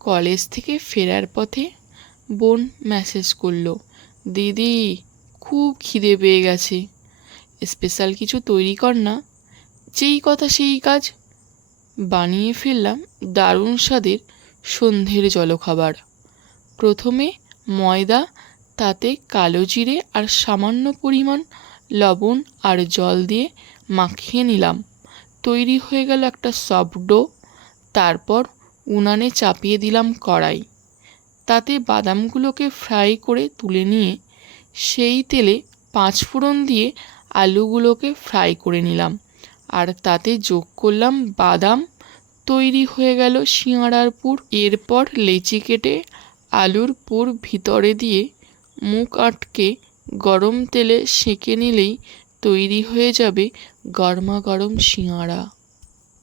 College থেকে ফেরার পথে বোন মেসেজ করলো, দিদি খুব খিদে পেয়ে গেছে, স্পেশাল কিছু তৈরি কর না। যেই কথা সেই কাজ, বানিয়ে ফেললাম দারুণ স্বাদের সন্ধ্যের জলখাবার। প্রথমে ময়দা, তাতে কালো জিরে আর সামান্য পরিমাণ লবণ আর জল দিয়ে মাখিয়ে নিলাম। তৈরি হয়ে গেল একটা সফট ডো। তারপর উনানে চাপিয়ে দিলাম কড়াই, তাতে বাদামগুলোকে ফ্রাই করে তুলে নিয়ে সেই তেলে 5 ফোড়ন দিয়ে আলুগুলোকে ফ্রাই করে নিলাম, আর তাতে যোগ করলাম বাদাম। তৈরি হয়ে গেল সিঙাড়ার পুর। এরপর লেচি কেটে আলুর পুর ভিতরে দিয়ে মুখ আটকে গরম তেলে সেঁকে নিলেই তৈরি হয়ে যাবে গরমাগরম সিঙাড়া।